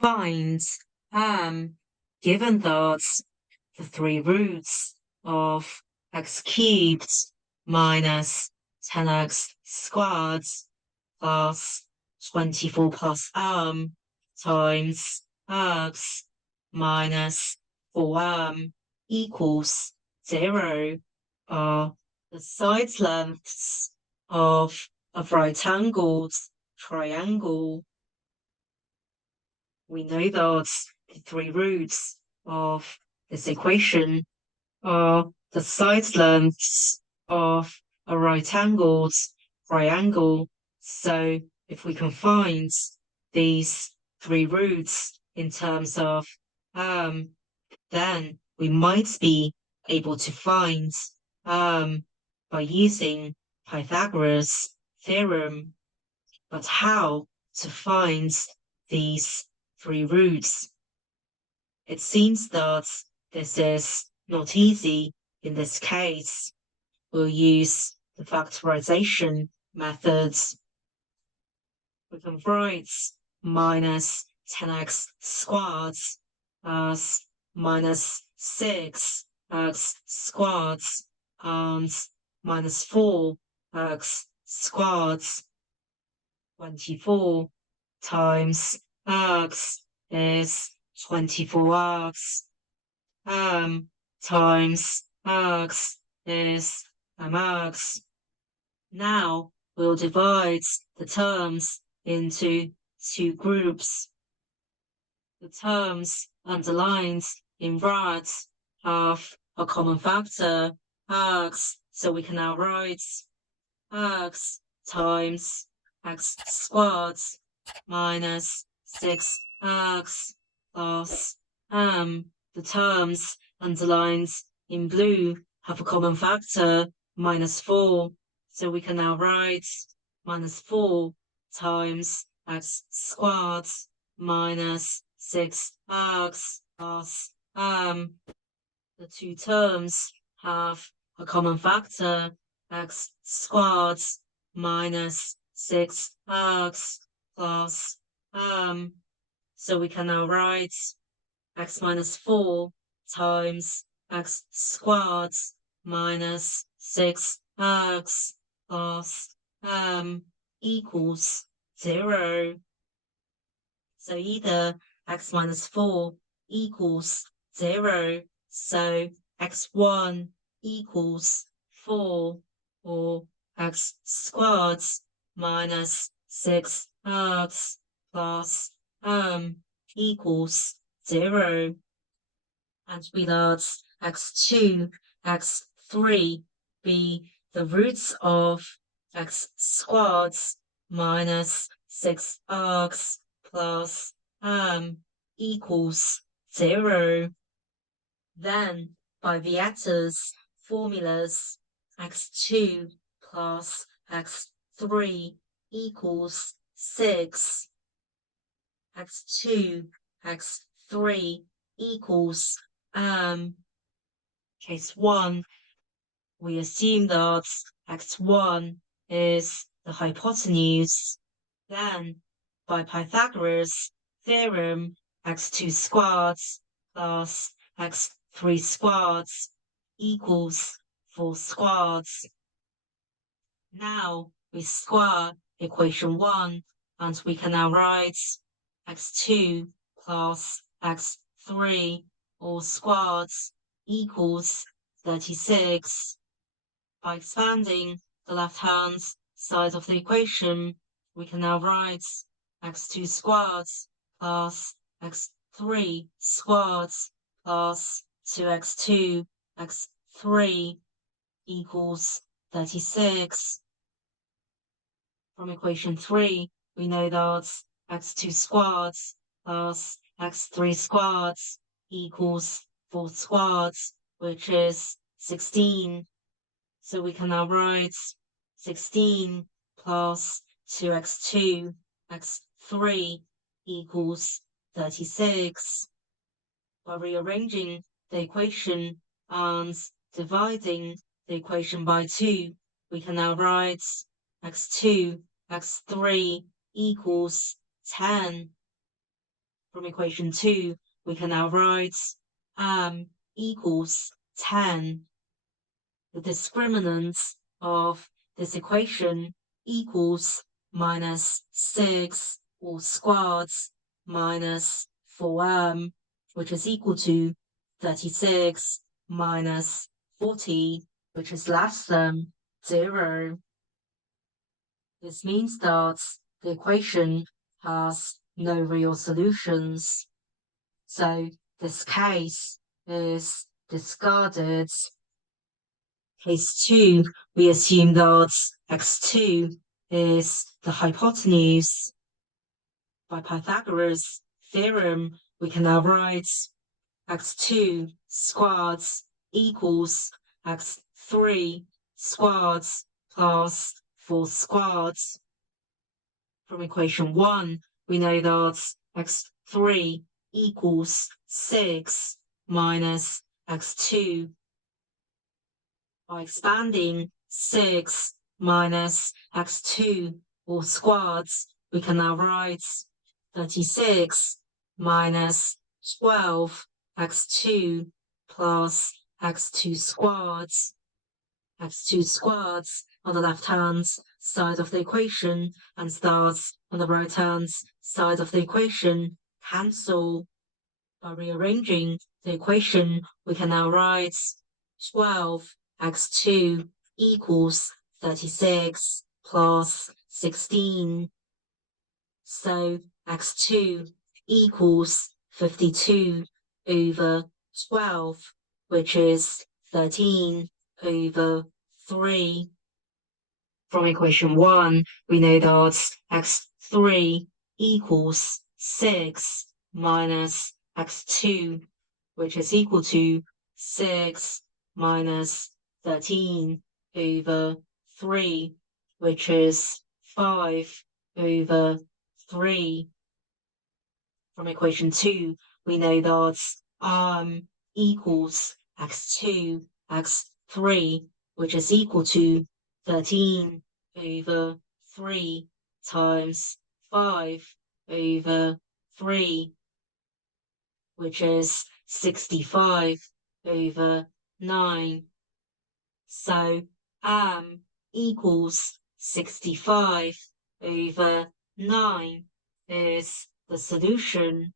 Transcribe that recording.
find, given that the three roots of x cubed minus 10x squared plus 24 plus times x minus 4 equals 0 are the side lengths of a right-angled triangle. We know that the three roots of this equation are the side lengths of a right-angled triangle. So if we can find these three roots in terms of then we might be able to find by using Pythagoras theorem. But how to find these three roots? It seems that this is not easy in this case. We'll use the factorization methods. We can write minus 10x squared as minus 6x squared and minus 4x squared. 24 times x is 24x. Times x is mx. Now we'll divide the terms into two groups. The terms underlined in red have a common factor, x, so we can now write x times x squared minus 6x plus the terms underlined in blue have a common factor, minus 4. So we can now write minus 4 times x squared minus 6x plus the two terms have a common factor, x squared minus 6x plus so we can now write x minus 4 times x squared minus 6x plus equals 0. So either x minus 4 equals 0, so x1 equals 4, or x squared minus 6x plus equals 0. And we let x2, x3 be the roots of x squared minus 6x plus equals 0. Then, by Vieta's formulas, x2 plus x3 equals 6. x2, x3 equals case 1. We assume that x1 is the hypotenuse. Then, by Pythagoras theorem, x2 squared plus x3 squared equals 4 squared. Now we square equation 1, and we can now write x2 plus x3 all squared equals 36. By expanding the left-hand side of the equation, we can now write x2 squared plus x3 squared plus 2x2 x3 equals 36. From equation 3, we know that x2 squared plus x3 squared equals 4 squared, which is 16. So we can now write 16 plus 2x2 x3 equals 36. By rearranging the equation and dividing the equation by 2, we can now write x2, x3 equals 10. From equation 2, we can now write equals 10. The discriminant of this equation equals minus 6 all squared minus 4m, which is equal to 36 minus 40, which is less than 0. This means that the equation has no real solutions. So this case is discarded. Case 2, we assume that x2 is the hypotenuse. By Pythagoras' theorem, we can now write x2 squared equals x3 squared plus 4 squared. From equation 1, we know that x3 equals 6 minus x2. By expanding 6 minus x2 all squared, we can now write 36 minus 12 x2 plus x2 squared. x2 squared on the left-hand side of the equation and stars on the right-hand side of the equation cancel. By rearranging the equation, we can now write 12 x2 equals 36 plus 16. So x2 equals 52 over 12, which is 13 over 3. From equation 1, we know that x3 equals 6 minus x2, which is equal to 6 minus 13 over 3, which is 5 over 3. From equation 2, we know that equals x2, x3, which is equal to 13 over 3 times 5 over 3, which is 65 over 9. So equals 65 over 9 is the solution.